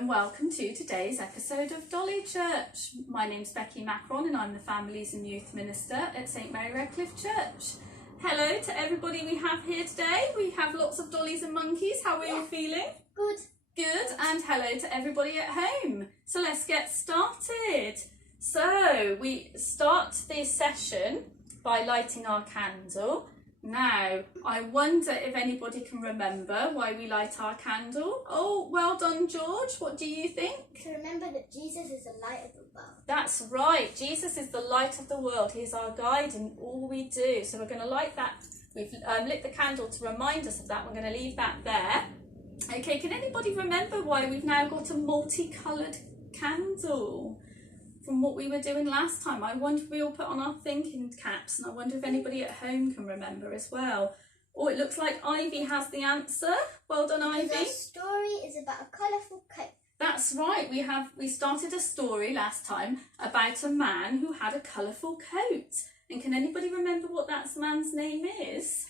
and welcome to today's episode of Dolly Church. My name's Becky Macron and I'm the Families and Youth Minister at St Mary Redcliffe Church. Hello to everybody we have here today. We have lots of dollies and monkeys. How are you feeling? Good. Good, and hello to everybody at home. So let's get started. So we start this session by lighting our candle. Now, I wonder if anybody can remember why we light our candle. Oh, well done, George. What do you think? To remember that Jesus is the light of the world. That's right. Jesus is the light of the world. He's our guide in all we do. So we're going to light that. We've lit the candle to remind us of that. We're going to leave that there. Okay, can anybody remember why we've now got a multicoloured candle? From what we were doing last time, I wonder if we all put on our thinking caps, and I wonder if anybody at home can remember as well. Oh, it looks like Ivy has the answer. Well done, Ivy. The story is about a colourful coat. That's right. We started a story last time about a man who had a colourful coat. And can anybody remember what that man's name is?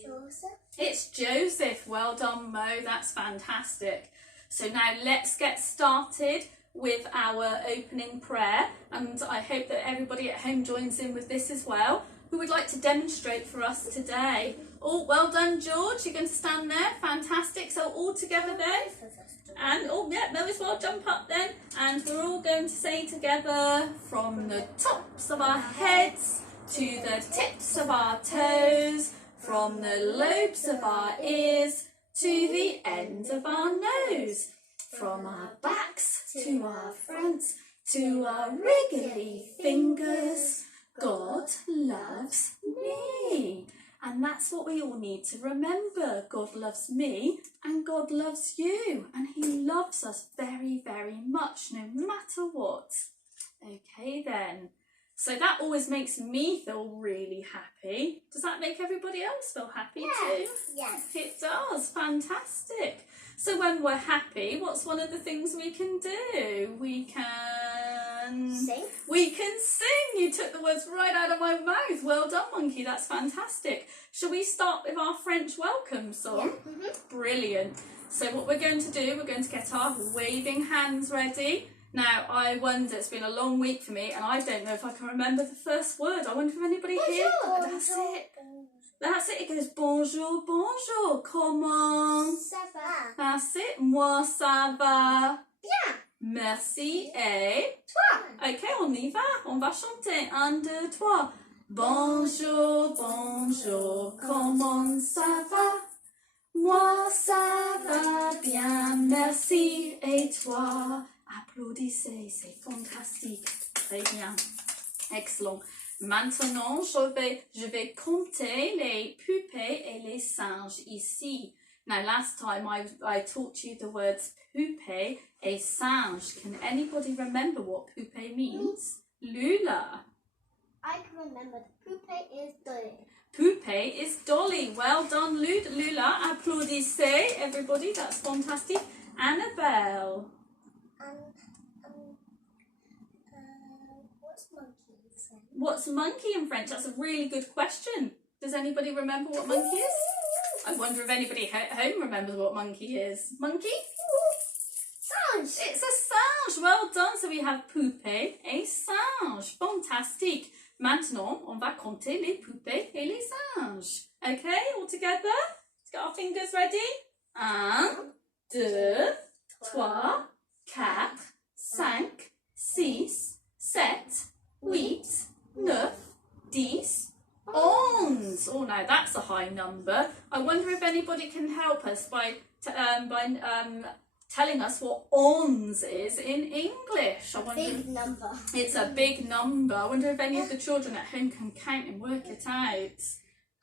Joseph. It's Joseph. Well done, Mo. That's fantastic. So now let's get started with our opening prayer, and I hope that everybody at home joins in with this as well. Who would like to demonstrate for us today? Oh, well done, George. You're going to stand there. Fantastic. So all together then. And oh yeah, Mo as well. Jump up then. And we're all going to say together, from the tops of our heads to the tips of our toes, from the lobes of our ears to the end of our nose. From our backs to our fronts to our wriggly fingers, God loves me. And that's what we all need to remember. God loves me and God loves you. And he loves us very, very much, no matter what. Okay then. So that always makes me feel really happy. Does that make everybody else feel happy too? Yes. It does. Fantastic. So when we're happy, what's one of the things we can do? We can Sing. We can sing. You took the words right out of my mouth. Well done, Monkey. That's fantastic. Shall we start with our French welcome song? Yeah. Brilliant. So what we're going to do, we're going to get our waving hands ready. Now, I wonder, it's been a long week for me, and I don't know if I can remember the first word. I wonder if anybody here. That's it. That's it. It goes bonjour, bonjour. Comment Ça va? That's it. Moi, ça va. Bien. Merci. Et Toi. ok, on y va. On va chanter. 1, 2, 3. Bonjour, bonjour. Comment ça va? Moi, ça va bien. Merci. Et toi? Applaudissez. C'est fantastique. Très bien. Excellent. Maintenant, je vais compter les poupées et les singes ici. Now, last time I taught you the words poupée et singe. Can anybody remember what poupée means? Lula. I can remember the poupée is Dolly. Poupée is Dolly. Well done, Lula. Applaudissez, everybody. That's fantastic. Annabelle. What's monkey in French? What's monkey in French? That's a really good question. Does anybody remember what monkey is? I wonder if anybody at home remembers what monkey is. Monkey? Singe. It's a singe. Well done. So we have poupée et singe. Fantastique. Maintenant, on va compter les poupées et les singes. Okay, all together? Let's get our fingers ready. 1, 2, 3, 4, 5, 6, 7, 8, 9, 10, 11. Oh, now that's a high number. I wonder if anybody can help us by telling us what ons is in English. Big number. It's a big number. I wonder if any of the children at home can count and work it out.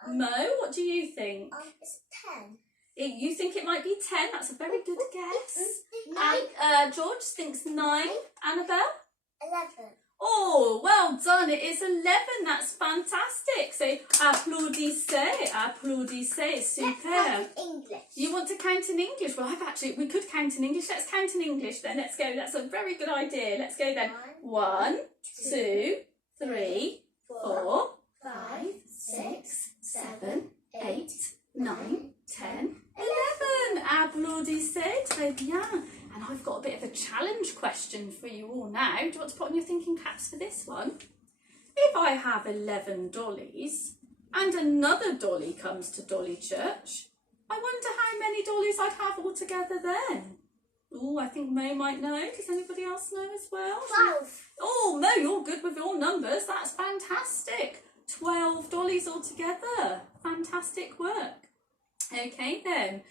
Mo, what do you think? It's 10. You think it might be 10? That's a very good guess. 9. And George thinks 9. Annabelle? 11. Oh, well done. It is 11. That's fantastic. So, applaudissez. Applaudissez. Super. Let's count in English. You want to count in English? Well, we could count in English. Let's count in English then. Let's go. That's a very good idea. Let's go then. 1, 2, 3, 4, 5, 6, 7, 8, 9, 10, 11. Applaudissez. Très bien. And I've got a bit of a challenge question for you all now. Do you want to put on your thinking caps for this one? If I have 11 dollies and another dolly comes to Dolly Church, I wonder how many dollies I'd have altogether then. Oh, I think Mo might know. Does anybody else know as well? 12. Oh, Mo, you're good with your numbers. That's fantastic. 12 dollies altogether. Fantastic work. Okay then.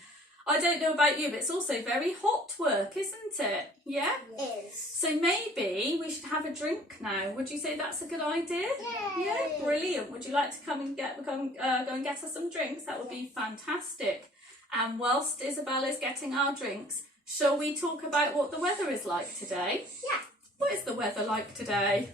I don't know about you, but it's also very hot work, isn't it? Yeah? It is. So maybe we should have a drink now. Would you say that's a good idea? Yay. Yeah, brilliant. Would you like to come and go and get us some drinks? That would be fantastic. And whilst Isabella's getting our drinks, shall we talk about what the weather is like today? Yeah. What is the weather like today?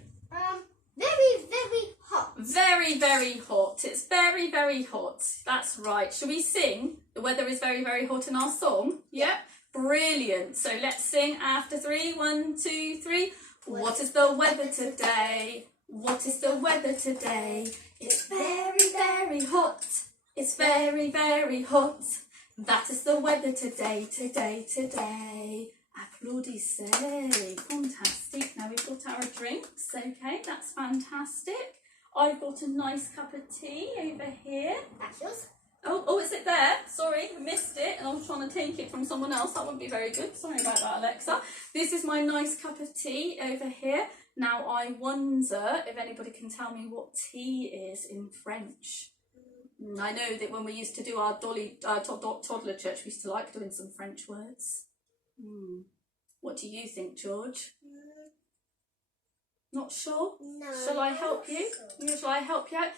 Very, very hot. Very, very hot. It's very, very hot. That's right. Shall we sing? The weather is very, very hot in our song. Yeah? Brilliant. So let's sing after 3. 1, 2, 3. What is the weather today? What is the weather today? It's very, very hot. It's very, very hot. That is the weather today, today, today. Applaudissez. Fantastic. Now we've got our drinks. Okay, that's fantastic. I've got a nice cup of tea over here. That's yours. Oh, is it there? Sorry, we missed it and I was trying to take it from someone else. That wouldn't be very good. Sorry about that, Alexa. This is my nice cup of tea over here. Now I wonder if anybody can tell me what tea is in French. I know that when we used to do our toddler church, we used to like doing some French words. What do you think, George? Not sure? No. Shall I help you? Sure. Shall I help you out?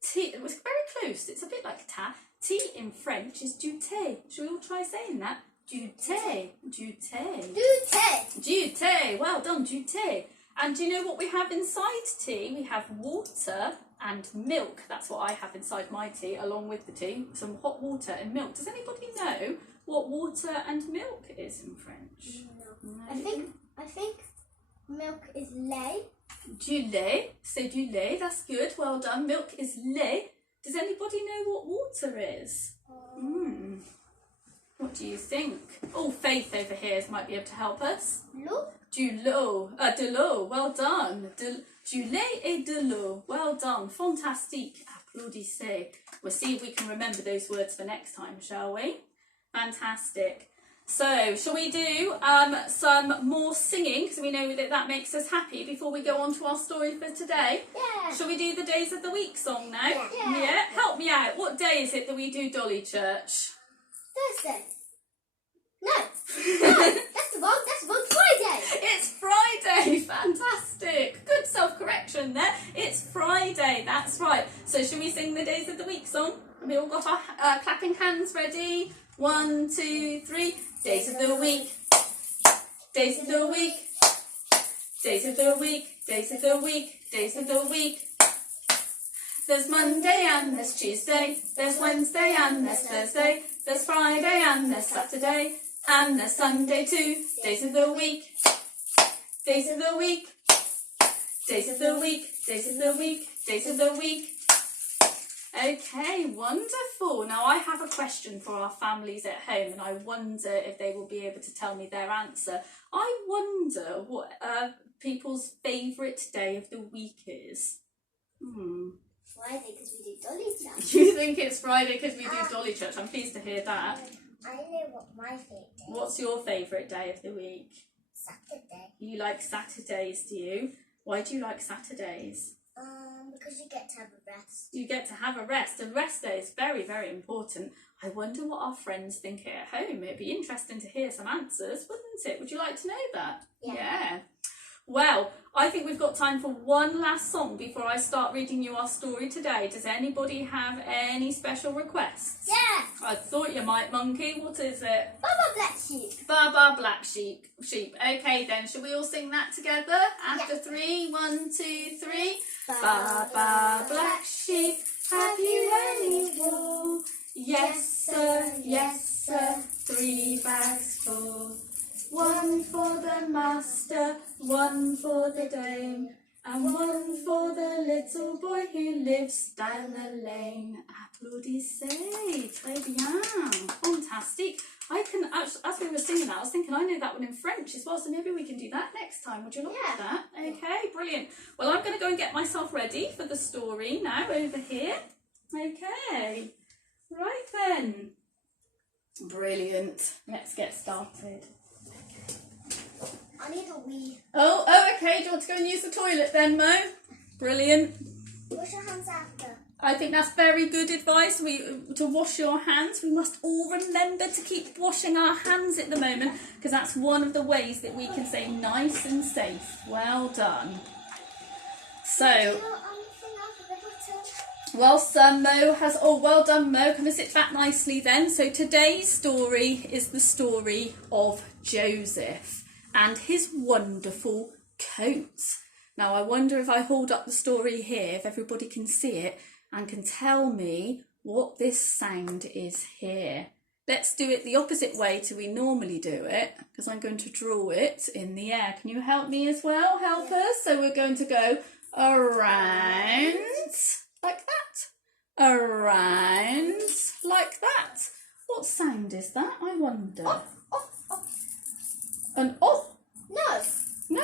Tea. It was very close. It's a bit like ta. Tea in French is du thé. Shall we all try saying that? Du thé. Du thé. Do tea. Du thé. Well done, du thé. And do you know what we have inside tea? We have water and milk. That's what I have inside my tea, along with the tea. Some hot water and milk. Does anybody know what water and milk is in French? No. No. I think milk is lait. Du lait. C'est du lait. That's good. Well done. Milk is lait. Does anybody know what water is? What do you think? Oh, Faith over here might be able to help us. L'eau. De l'eau. Well done. Du lait et de l'eau. Well done. Fantastique. Applaudissez. We'll see if we can remember those words for next time, shall we? Fantastic. So, shall we do some more singing, because we know that makes us happy, before we go on to our story for today? Yeah. Shall we do the Days of the Week song now? Yeah. Help me out. What day is it that we do Dolly Church? Thursday. No. That's the wrong Friday. It's Friday. Fantastic. Good self-correction there. It's Friday. That's right. So shall we sing the Days of the Week song? We all got our clapping hands ready? 1, 2, 3. Days of the week. Days of the week. Days of the week. Days of the week. Days of the week. There's Monday and there's Tuesday. There's Wednesday and there's Thursday. There's Friday and there's Saturday. And there's Sunday too. Days of the week. Days of the week. Days of the week. Days of the week. Days of the week. Okay, wonderful. Now I have a question for our families at home, and I wonder if they will be able to tell me their answer. I wonder what people's favourite day of the week is. Friday, because we do Dolly Church. You think it's Friday because we do Dolly Church? I'm pleased to hear that. I know what my favourite day is. What's your favourite day of the week? Saturday. You like Saturdays, do you? Why do you like Saturdays? Because you get to have a rest. You get to have a rest. A rest day is very, very important. I wonder what our friends think at home. It'd be interesting to hear some answers, wouldn't it? Would you like to know that? Yeah. Well, I think we've got time for one last song before I start reading you our story today. Does anybody have any special requests? Yeah. I thought you might, Monkey. What is it? Baba Black Sheep. Baba Black Sheep. Okay then, shall we all sing that together? After 3, 1, 2, 3. Baba Black Sheep, have you any wool? Yes sir, 3 bags full. 1 for the master, 1 for the dame, and 1 for the little boy who lives down the lane. Applaudissez, très bien, fantastic. I can, as we we were singing that, I was thinking I know that one in French as well, so maybe we can do that next time. Would you like that? Okay, brilliant. Well, I'm going to go and get myself ready for the story now over here. Okay, right then. Brilliant. Let's get started. I need a wee. Oh, okay. Do you want to go and use the toilet then, Mo? Brilliant. Wash your hands after. I think that's very good advice. To wash your hands. We must all remember to keep washing our hands at the moment, because that's one of the ways that we can stay nice and safe. Well done. So, whilst Mo has... Oh, well done, Mo. Come and sit back nicely then. So today's story is the story of Joseph and his wonderful coat. Now, I wonder if I hold up the story here, if everybody can see it and can tell me what this sound is here. Let's do it the opposite way to we normally do it, because I'm going to draw it in the air. Can you help me as well? Help us. So we're going to go around like that. Around like that. What sound is that, I wonder? An oh? No. No?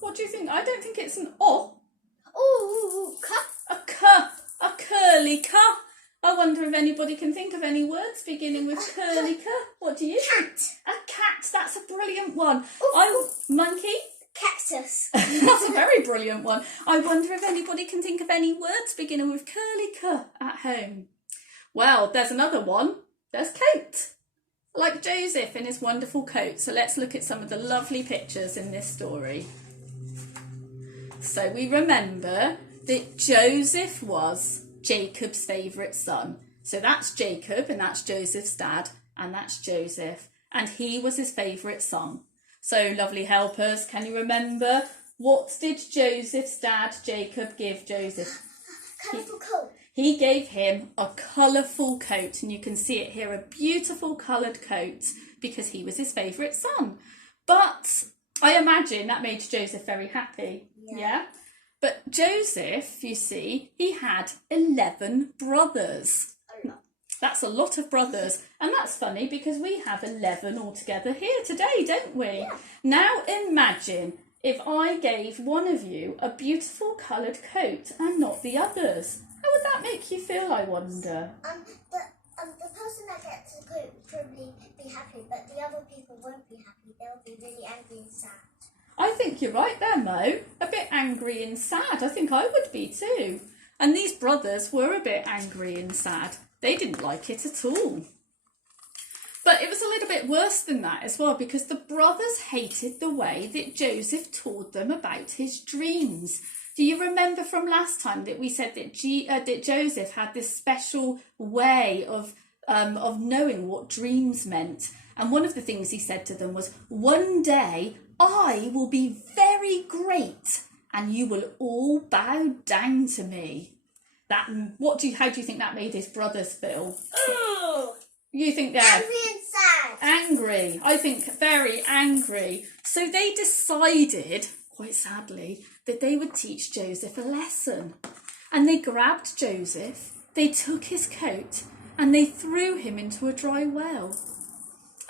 What do you think? I don't think it's an oh. Oh, A cur. A curly cur. I wonder if anybody can think of any words beginning with curly cur. What do you think? A cat. That's a brilliant one. Monkey? Cactus. That's a very brilliant one. I wonder if anybody can think of any words beginning with curly cur at home. Well, there's another one. There's coat. Like Joseph in his wonderful coat. So let's look at some of the lovely pictures in this story. So we remember that Joseph was Jacob's favourite son. So that's Jacob and that's Joseph's dad and that's Joseph. And he was his favourite son. So lovely helpers, can you remember? What did Joseph's dad Jacob give Joseph? Colourful coat. He gave him a colourful coat, and you can see it here, a beautiful coloured coat, because he was his favourite son. But I imagine that made Joseph very happy. Yeah? But Joseph, you see, he had 11 brothers. That's a lot of brothers. And that's funny because we have 11 altogether here today, don't we? Yeah. Now imagine if I gave one of you a beautiful coloured coat and not the others. How would that make you feel, I wonder? The person that gets the coat will probably be happy, but the other people won't be happy. They'll be really angry and sad. I think you're right there, Mo. A bit angry and sad. I think I would be too. And these brothers were a bit angry and sad. They didn't like it at all. But it was a little bit worse than that as well, because the brothers hated the way that Joseph told them about his dreams. Do you remember from last time that we said that Joseph had this special way of knowing what dreams meant? And one of the things he said to them was, one day I will be very great and you will all bow down to me. How do you think that made his brothers feel? Oh, You think they're angry and sad. angry? I think very angry. So they decided, quite sadly, that they would teach Joseph a lesson. And they grabbed Joseph, they took his coat, and they threw him into a dry well.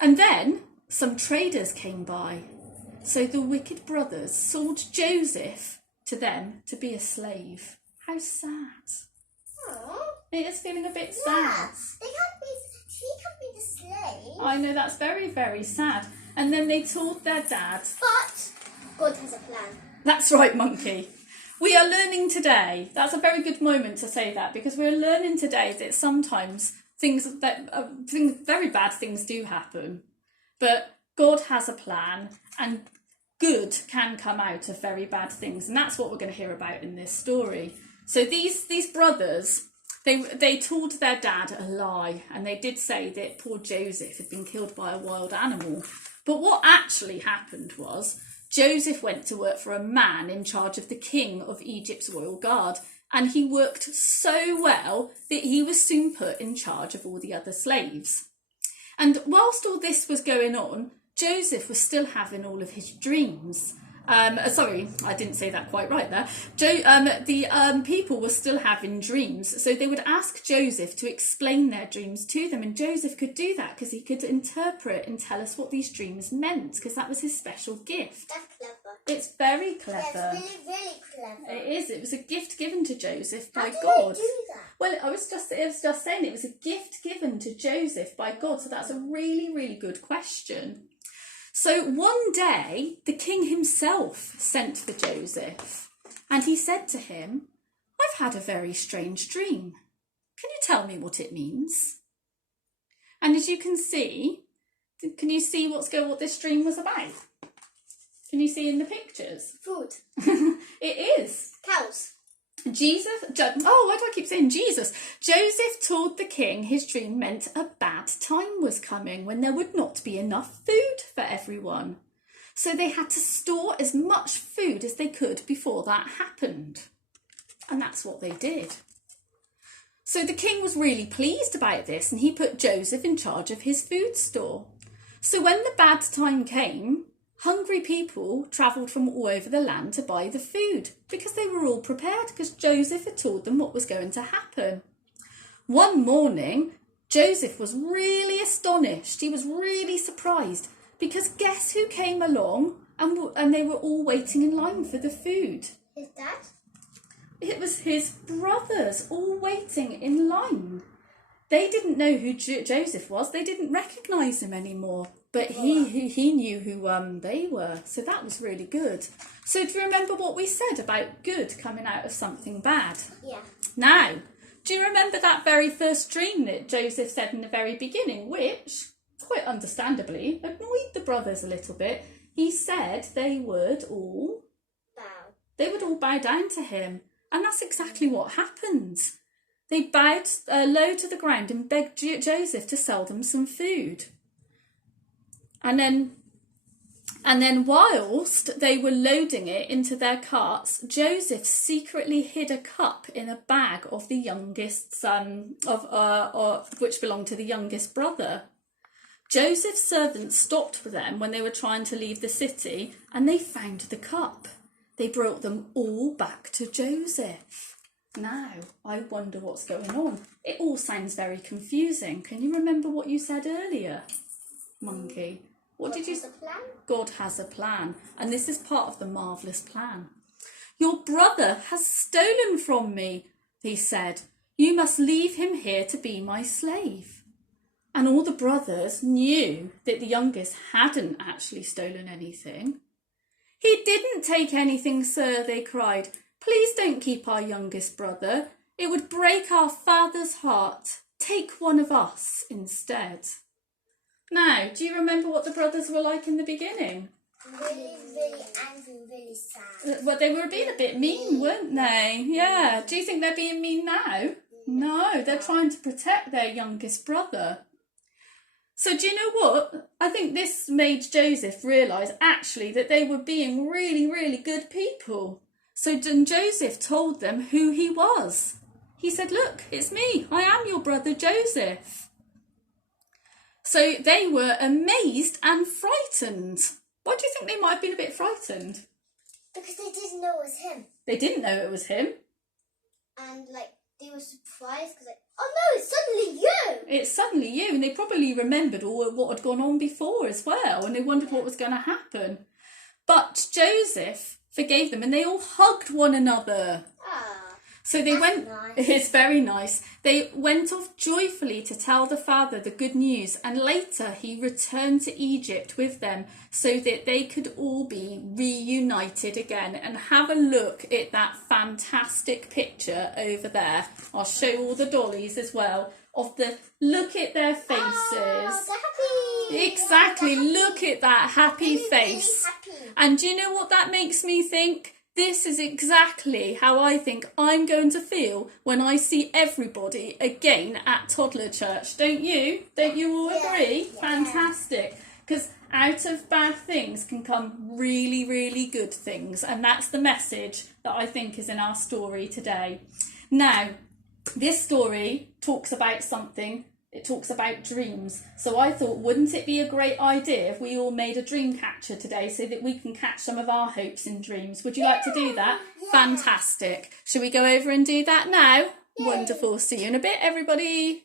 And then some traders came by. So the wicked brothers sold Joseph to them to be a slave. How sad. Aww. It is feeling a bit sad. Yeah. He can't be the slave. I know, that's very, very sad. And then they told their dad. But God has a plan. That's right, Monkey. We are learning today. That's a very good moment to say that, because we're learning today that sometimes very bad things do happen. But God has a plan, and good can come out of very bad things. And that's what we're going to hear about in this story. So these brothers, they told their dad a lie, and they did say that poor Joseph had been killed by a wild animal. But what actually happened was Joseph went to work for a man in charge of the king of Egypt's royal guard, and he worked so well that he was soon put in charge of all the other slaves. And whilst all this was going on, Joseph was still having all of his dreams. Sorry, I didn't say that quite right there. The people were still having dreams, so they would ask Joseph to explain their dreams to them, and Joseph could do that because he could interpret and tell us what these dreams meant, because that was his special gift. That's clever. It's very clever. Yeah, it's really, really clever. It is. It was a gift given to Joseph by How God. did they do that? Well, I was just saying it was a gift given to Joseph by God, so that's a really, really good question. So one day, the king himself sent for Joseph, and he said to him, "I've had a very strange dream. Can you tell me what it means?" And as you can see what this dream was about? Can you see in the pictures? Food. It is. Cows. Why do I keep saying Jesus? Joseph told the king his dream meant a bad time was coming when there would not be enough food for everyone. So they had to store as much food as they could before that happened. And that's what they did. So the king was really pleased about this, and he put Joseph in charge of his food store. So when the bad time came, hungry people travelled from all over the land to buy the food because they were all prepared, because Joseph had told them what was going to happen. One morning, Joseph was really astonished. He was really surprised because guess who came along and they were all waiting in line for the food? His dad? It was his brothers all waiting in line. They didn't know who Joseph was. They didn't recognise him anymore. But he knew who they were. So that was really good. So do you remember what we said about good coming out of something bad? Yeah. Now, do you remember that very first dream that Joseph said in the very beginning, which, quite understandably, annoyed the brothers a little bit? He said they would all bow down to him. And that's exactly what happened. They bowed low to the ground and begged Joseph to sell them some food. And then whilst they were loading it into their carts, Joseph secretly hid a cup in a bag of the youngest son which belonged to the youngest brother. Joseph's servants stopped for them when they were trying to leave the city, and they found the cup. They brought them all back to Joseph. Now, I wonder what's going on. It all sounds very confusing. Can you remember what you said earlier, Monkey? What did you say? God has a plan. And this is part of the marvellous plan. "Your brother has stolen from me," he said. "You must leave him here to be my slave." And all the brothers knew that the youngest hadn't actually stolen anything. "He didn't take anything, sir," they cried. "Please don't keep our youngest brother. It would break our father's heart. Take one of us instead." Now, do you remember what the brothers were like in the beginning? Really, really angry, really sad. Well, they were being a bit mean, weren't they? Yeah. Do you think they're being mean now? No, they're trying to protect their youngest brother. So do you know what? I think this made Joseph realise actually that they were being really, really good people. So Joseph told them who he was. He said, "Look, it's me. I am your brother Joseph." So they were amazed and frightened. Why do you think they might have been a bit frightened? Because they didn't know it was him. They didn't know it was him. And they were surprised because oh no, it's suddenly you! It's suddenly you, and they probably remembered all what had gone on before as well, and they wondered what was going to happen. But Joseph forgave them, and they all hugged one another. Ah. So they went, nice. It's very nice. They went off joyfully to tell the father the good news, and later he returned to Egypt with them so that they could all be reunited again. And have a look at that fantastic picture over there. I'll show all the dollies as well. Look at their faces. Oh, they're happy. Exactly, They're happy. Look at that happy Really, face. really happy. And do you know what that makes me think? This is exactly how I think I'm going to feel when I see everybody again at toddler church. Don't you? Don't you all agree? Yeah. Fantastic. Because out of bad things can come really, really good things. And that's the message that I think is in our story today. Now, this story talks about something it talks about dreams. So I thought, wouldn't it be a great idea if we all made a dream catcher today so that we can catch some of our hopes and dreams? Would you like to do that? Yeah. Fantastic. Shall we go over and do that now? Yay. Wonderful. See you in a bit, everybody.